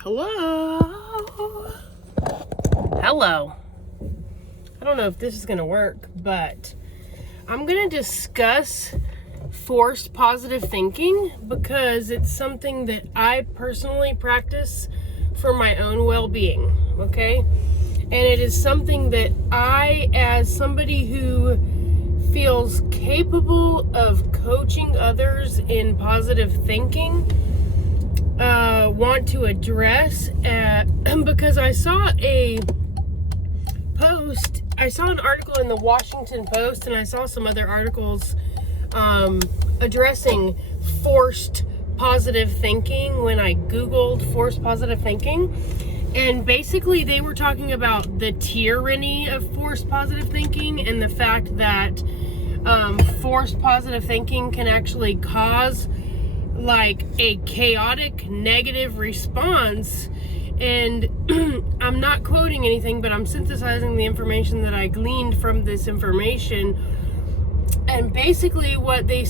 Hello. I don't know if this is going to work, but I'm going to discuss forced positive thinking because it's something that I personally practice for my own well-being, okay? And it is something that I, as somebody who feels capable of coaching others in positive thinking, want to address because I saw an article in the Washington Post, and I saw some other articles addressing forced positive thinking when I Googled forced positive thinking. And basically they were talking about the tyranny of forced positive thinking and the fact that forced positive thinking can actually cause like a chaotic negative response. And I'm not quoting anything, but I'm synthesizing the information that I gleaned from this information. And basically what they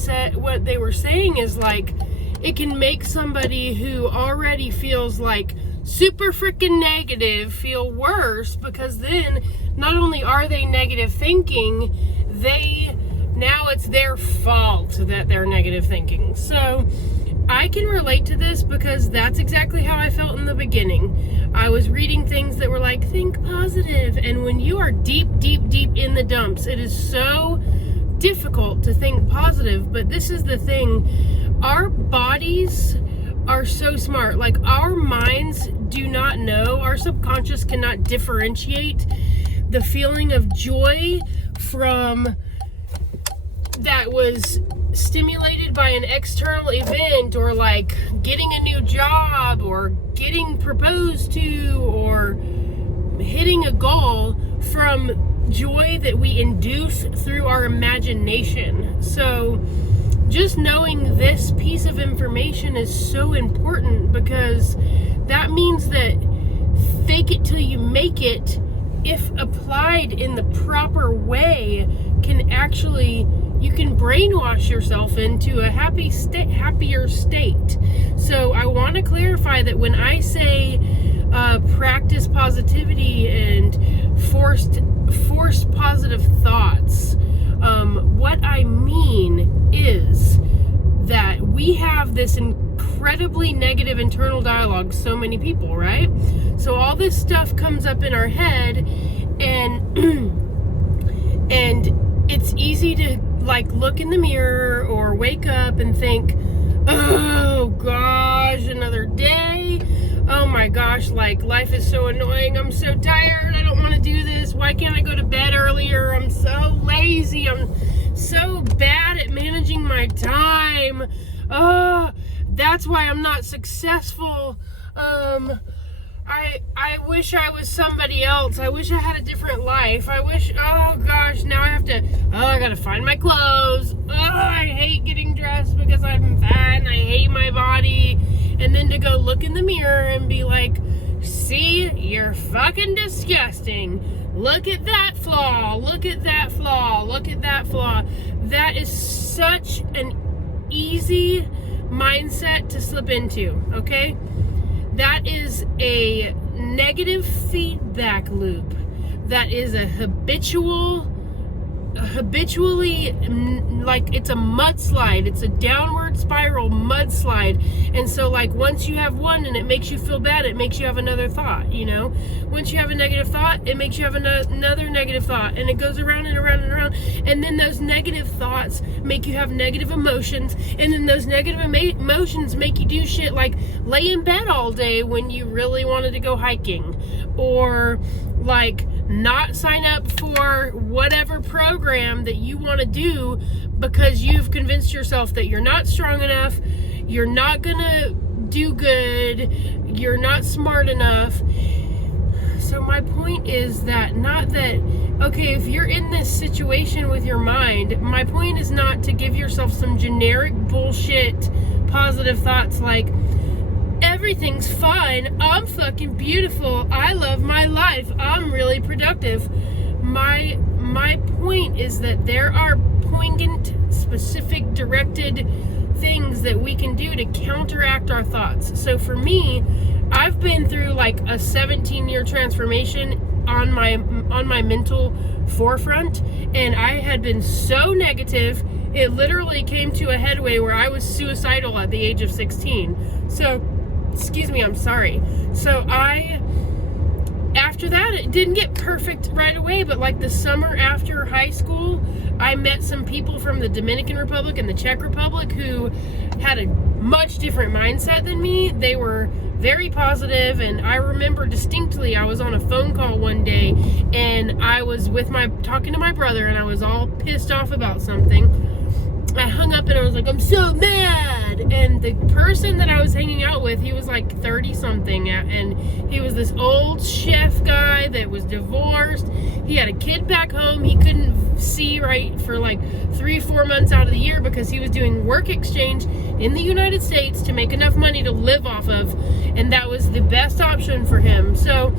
were saying is like, it can make somebody who already feels like super freaking negative feel worse, because then not only are they negative thinking, now it's their fault that they're negative thinking. So I can relate to this because that's exactly how I felt in the beginning. I was reading things that were like, think positive. And when you are deep in the dumps, it is so difficult to think positive. But this is the thing. Our bodies are so smart. Like, our minds do not know. Our subconscious cannot differentiate the feeling of joy from that was stimulated by an external event, or like getting a new job, or getting proposed to, or hitting a goal, from joy that we induce through our imagination. So just knowing this piece of information is so important, because that means that fake it till you make it, if applied in the proper way, you can brainwash yourself into a happier state. So I want to clarify that when I say practice positivity and forced positive thoughts, what I mean is that we have this incredibly negative internal dialogue, so many people, right? So all this stuff comes up in our head, and it's easy to like look in the mirror or wake up and think, oh gosh, another day. Oh my gosh, like life is so annoying. I'm so tired. I don't want to do this. Why can't I go to bed earlier? I'm so lazy. I'm so bad at managing my time. That's why I'm not successful. I wish I was somebody else. I wish I had a different life. I wish, oh gosh, now I gotta find my clothes. I hate getting dressed because I'm fat and I hate my body. And then to go look in the mirror and be like, see, you're fucking disgusting. Look at that flaw. Look at that flaw. Look at that flaw. That is such an easy mindset to slip into, okay? That is a negative feedback loop. That is a habitually, like, it's a mudslide. It's a downward spiral mudslide. And so, like, once you have one and it makes you feel bad, it makes you have another thought, you know? Once you have a negative thought, it makes you have another negative thought. And it goes around and around and around. And then those negative thoughts make you have negative emotions. And then those negative emotions make you do shit like lay in bed all day when you really wanted to go hiking. Or, like, not sign up for whatever program that you want to do because you've convinced yourself that you're not strong enough, you're not gonna do good, you're not smart enough. So my point is that okay, if you're in this situation with your mind, my point is not to give yourself some generic bullshit positive thoughts like, everything's fine, I'm fucking beautiful, I love my life, I'm really productive. My point is that there are poignant, specific, directed things that we can do to counteract our thoughts. So for me, I've been through like a 17-year transformation on my mental forefront, and I had been so negative, it literally came to a headway where I was suicidal at the age of 16. So, excuse me, I'm sorry. So after that, it didn't get perfect right away, but like the summer after high school, I met some people from the Dominican Republic and the Czech Republic who had a much different mindset than me. They were very positive, and I remember distinctly I was on a phone call one day, and I was talking to my brother, and I was all pissed off about something. I hung up and I was like, I'm so mad. And the person that I was hanging out with, he was like 30 something, and he was this old chef guy that was divorced. He had a kid back home. He couldn't see right for like 3-4 months out of the year because he was doing work exchange in the United States to make enough money to live off of, and that was the best option for him. So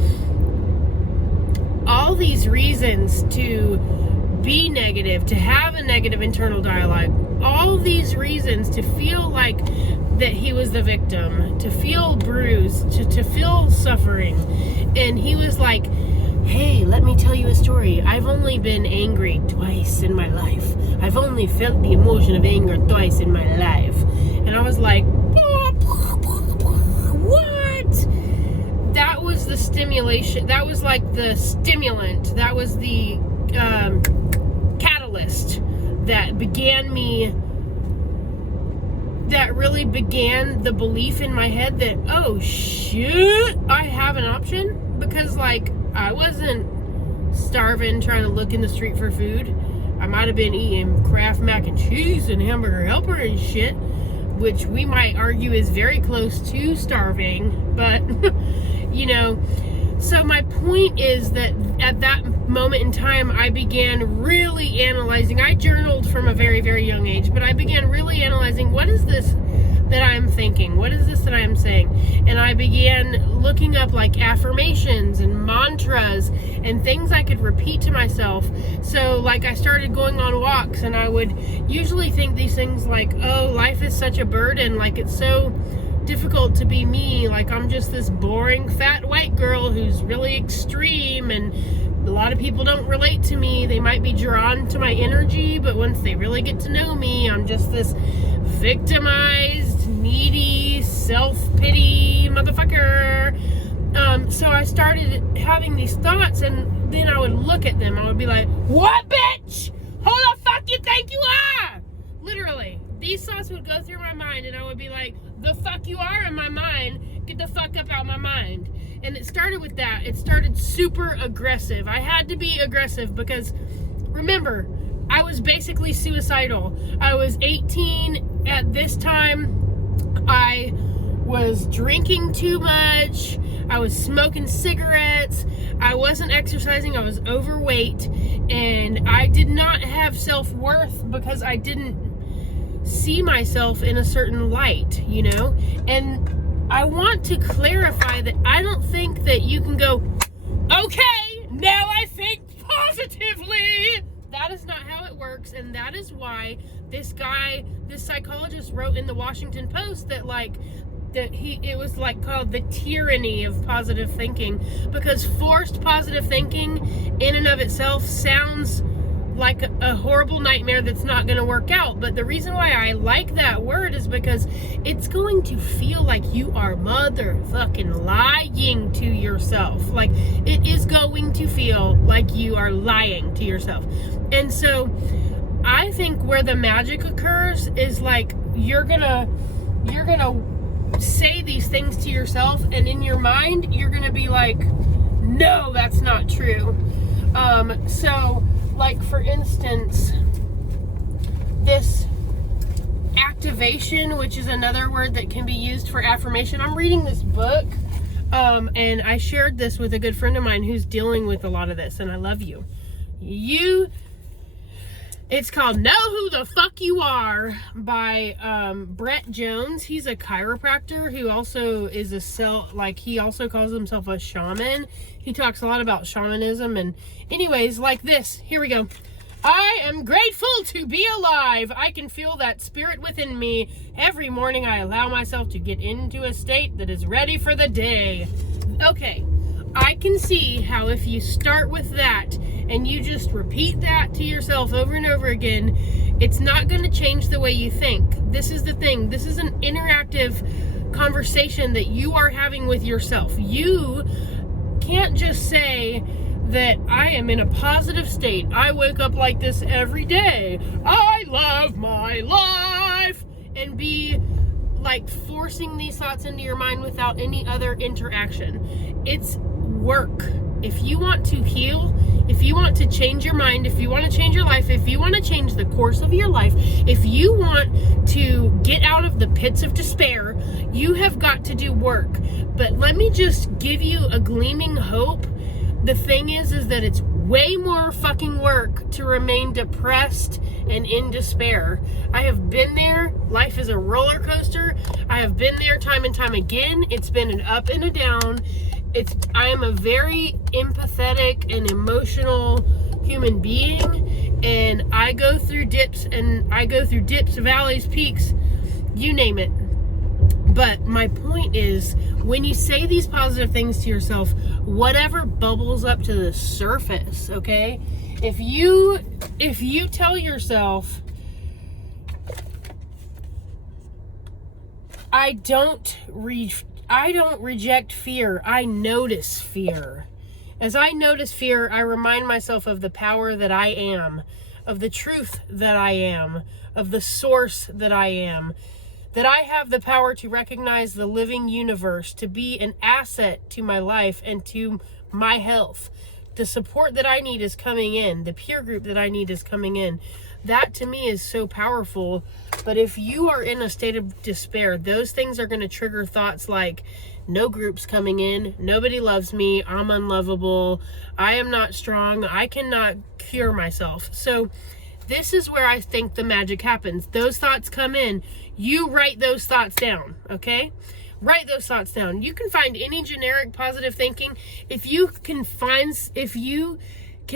all these reasons to be negative, to have a negative internal dialogue, all these reasons to feel like that he was the victim, to feel bruised, to feel suffering. And he was like, hey, let me tell you a story. I've only been angry twice in my life. I've only felt the emotion of anger twice in my life. And I was like, what? That was the stimulation. That was like the stimulant. That was the catalyst that really began the belief in my head that, oh shit, I have an option. Because like, I wasn't starving trying to look in the street for food. I might have been eating Kraft mac and cheese and Hamburger Helper and shit, which we might argue is very close to starving, but you know. So my point is that at that moment in time, I began really analyzing. I journaled from a very, very young age, but I began really analyzing, what is this that I'm thinking? What is this that I am saying? And I began looking up like affirmations and mantras and things I could repeat to myself. So like I started going on walks, and I would usually think these things like, oh, life is such a burden. Like, it's so difficult to be me. Like, I'm just this boring fat white girl who's really extreme, and a lot of people don't relate to me. They might be drawn to my energy, but once they really get to know me, I'm just this victimized, needy, self-pity motherfucker. So I started having these thoughts, and then I would look at them. I would be like, what, bitch? Who the fuck you think you are? Literally, these thoughts would go through my mind, and I would be like, the fuck you are in my mind, get the fuck up out my mind. And it started with that. It started super aggressive. I had to be aggressive because, remember, I was basically suicidal. I was 18 at this time. I was drinking too much. I was smoking cigarettes. I wasn't exercising. I was overweight. And I did not have self-worth because I didn't see myself in a certain light, you know? And I want to clarify that I don't think that you can go, okay, now I think positively. That is not how it works, and that is why this psychologist wrote in the Washington Post that it was like called the tyranny of positive thinking, because forced positive thinking in and of itself sounds like a horrible nightmare that's not going to work out. But the reason why I like that word is because it's going to feel like you are motherfucking lying to yourself. Like, it is going to feel like you are lying to yourself. And so I think where the magic occurs is like you're gonna say these things to yourself, and in your mind you're gonna be like, no, that's not true. So like, for instance, this activation, which is another word that can be used for affirmation. I'm reading this book, and I shared this with a good friend of mine who's dealing with a lot of this, and I love you. It's called Know Who the Fuck You Are by Brett Jones. He's a chiropractor who also is he also calls himself a shaman. He talks a lot about shamanism, and anyways, like this. Here we go. I am grateful to be alive. I can feel that spirit within me. Every morning I allow myself to get into a state that is ready for the day. Okay, I can see how if you start with that and you just repeat that to yourself over and over again, it's not going to change the way you think. This is the thing. This is an interactive conversation that you are having with yourself. You can't just say that I am in a positive state. I wake up like this every day. I love my life. And be like forcing these thoughts into your mind without any other interaction. It's work. If you want to heal, if you want to change your mind, if you want to change your life, if you want to change the course of your life, if you want to get out of the pits of despair, you have got to do work. But let me just give you a gleaming hope. The thing is that it's way more fucking work to remain depressed and in despair. I have been there. Life is a roller coaster. I have been there time and time again. It's been an up and a down. I am a very empathetic and emotional human being, and I go through dips, valleys, peaks, you name it. But my point is, when you say these positive things to yourself, whatever bubbles up to the surface, okay? If you tell yourself, I don't reject fear, I notice fear. As I notice fear, I remind myself of the power that I am, of the truth that I am, of the source that I am, that I have the power to recognize the living universe, to be an asset to my life and to my health. The support that I need is coming in. The peer group that I need is coming in. That to me is so powerful. But if you are in a state of despair, those things are going to trigger thoughts like, no groups coming in, nobody loves me, I'm unlovable, I am not strong, I cannot cure myself. So this is where I think the magic happens. Those thoughts come in. You write those thoughts down, okay? Write those thoughts down. You can find any generic positive thinking. If you can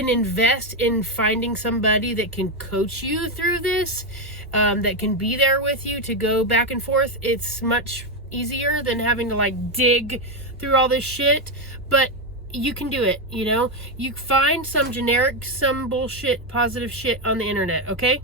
invest in finding somebody that can coach you through this, that can be there with you to go back and forth, it's much easier than having to like dig through all this shit. But you can do it, you know? You find some generic, some bullshit, positive shit on the internet, okay?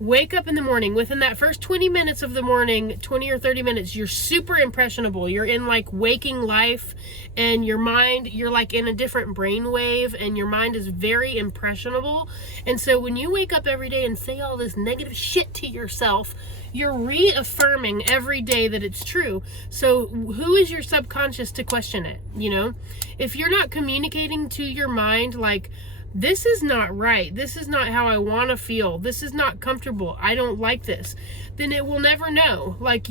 Wake up in the morning. Within that first 20 minutes of the morning, 20 or 30 minutes, you're super impressionable. You're in like waking life, and your mind, you're like in a different brain wave, and your mind is very impressionable. And so when you wake up every day and say all this negative shit to yourself, you're reaffirming every day that it's true. So who is your subconscious to question it, you know? If you're not communicating to your mind like, this is not right, this is not how I want to feel, this is not comfortable, I don't like this, then it will never know. Like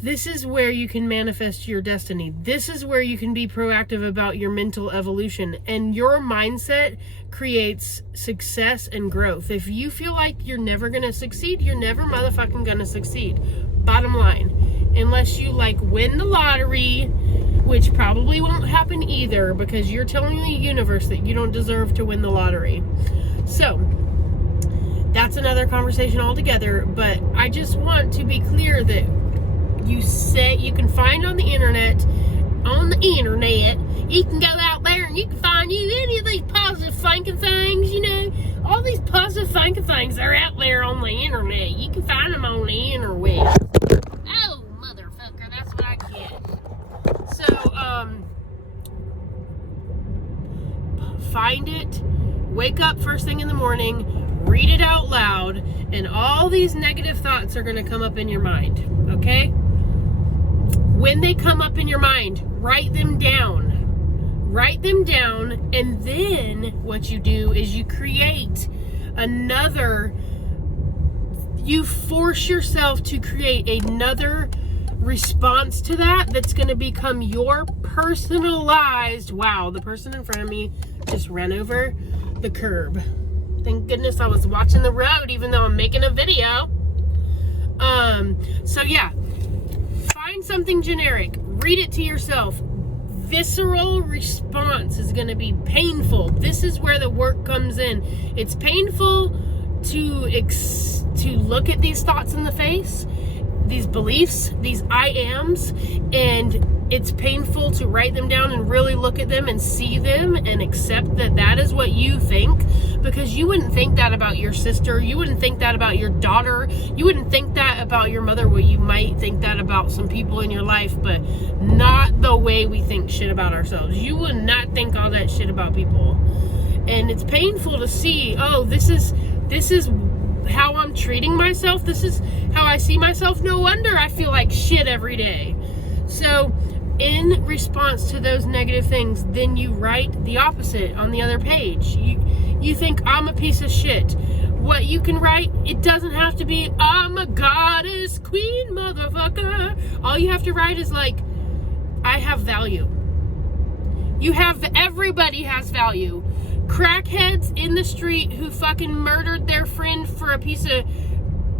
this is where you can manifest your destiny. This is where you can be proactive about your mental evolution, and your mindset creates success and growth. If you feel like you're never going to succeed, you're never motherfucking going to succeed. Bottom line. Unless you like win the lottery, which probably won't happen either, because you're telling the universe that you don't deserve to win the lottery. So that's another conversation altogether, but I just want to be clear that you can find on the internet, you can go out there and you can find any of these positive thinking things, you know, all these positive thinking things are out there on the internet. You can find them on the interweb. Oh, motherfucker, that's what I get. So, find it, wake up first thing in the morning, read it out loud, and all these negative thoughts are going to come up in your mind, okay? When they come up in your mind, write them down. Write them down, and then what you do is you force yourself to create another response to that that's going to become your personalized. Wow, the person in front of me just ran over the curb. Thank goodness I was watching the road even though I'm making a video. So yeah, find something generic, read it to yourself. visceral response is going to be painful. This is where the work comes in. It's painful to look at these thoughts in the face, these beliefs, these I ams, and it's painful to write them down and really look at them and see them and accept that that is what you think, because you wouldn't think that about your sister, you wouldn't think that about your daughter, you wouldn't think that about your mother. Well, you might think that about some people in your life, but not the way we think shit about ourselves. You would not think all that shit about people. And it's painful to see, oh, this is how I'm treating myself. This is how I see myself. No wonder I feel like shit every day. So in response to those negative things, then you write the opposite on the other page. You think, I'm a piece of shit. What you can write, it doesn't have to be, I'm a goddess queen motherfucker. All you have to write is like, I have value. Everybody has value. Crackheads in the street who fucking murdered their friend for a piece of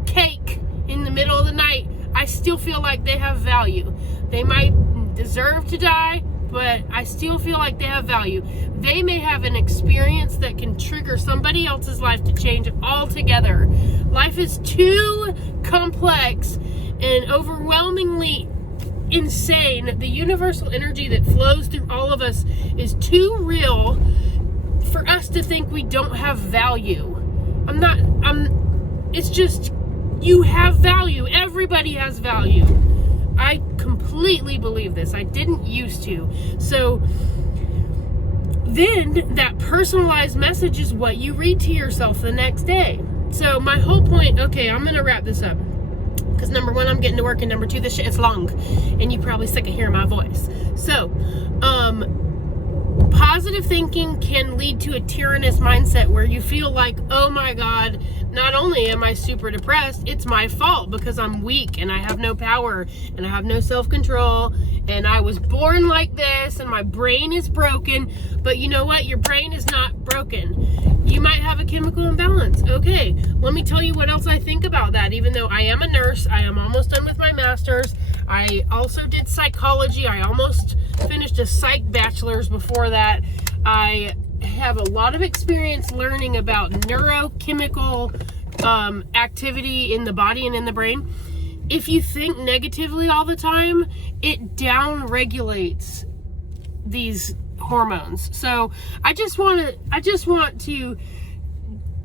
cake in the middle of the night, I still feel like they have value. They might deserve to die, but I still feel like they have value. They may have an experience that can trigger somebody else's life to change altogether. Life is too complex and overwhelmingly insane. The universal energy that flows through all of us is too real for us to think we don't have value. It's just, you have value. Everybody has value. I completely believe this. I didn't used to. So then that personalized message is what you read to yourself the next day. So my whole point, okay, I'm going to wrap this up. Because number one, I'm getting to work, and number two, this shit is long. And you're probably sick of hearing my voice. So, positive thinking can lead to a tyrannous mindset where you feel like, oh my God, not only am I super depressed, it's my fault because I'm weak and I have no power and I have no self-control and I was born like this and my brain is broken. But you know what? Your brain is not broken. You might have a chemical imbalance. Okay, let me tell you what else I think about that. Even though I am a nurse, I am almost done with my master's. I also did psychology. I almost finished a psych bachelor's before that. I have a lot of experience learning about neurochemical activity in the body and in the brain. If you think negatively all the time, it down-regulates these hormones. So I just want to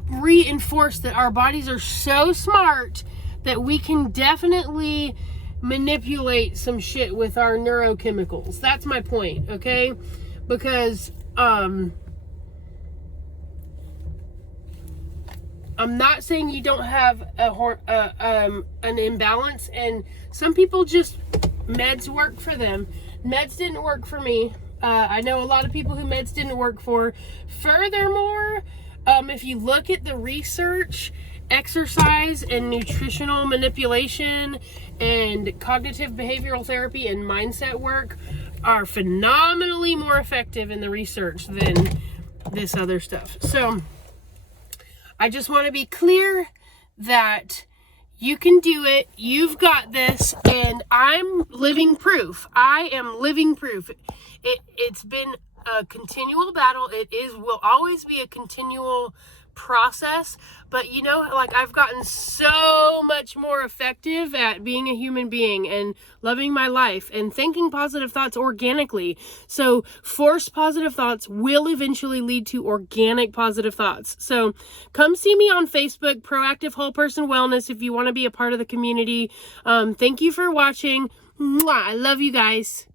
reinforce that our bodies are so smart that we can definitely manipulate some shit with our neurochemicals. That's my point, okay? Because I'm not saying you don't have an imbalance, and some people just, meds work for them. Meds didn't work for me. I know a lot of people who meds didn't work for. Furthermore, if you look at the research, exercise and nutritional manipulation and cognitive behavioral therapy and mindset work are phenomenally more effective in the research than this other stuff. So I just want to be clear that you can do it. You've got this, and I'm living proof. I am living proof. It's been a continual battle. Will always be a continual process, but you know, like, I've gotten so much more effective at being a human being and loving my life and thinking positive thoughts organically. So forced positive thoughts will eventually lead to organic positive thoughts. So come see me on Facebook, Proactive Whole Person Wellness, if you want to be a part of the community. Thank you for watching. Mwah, I love you guys.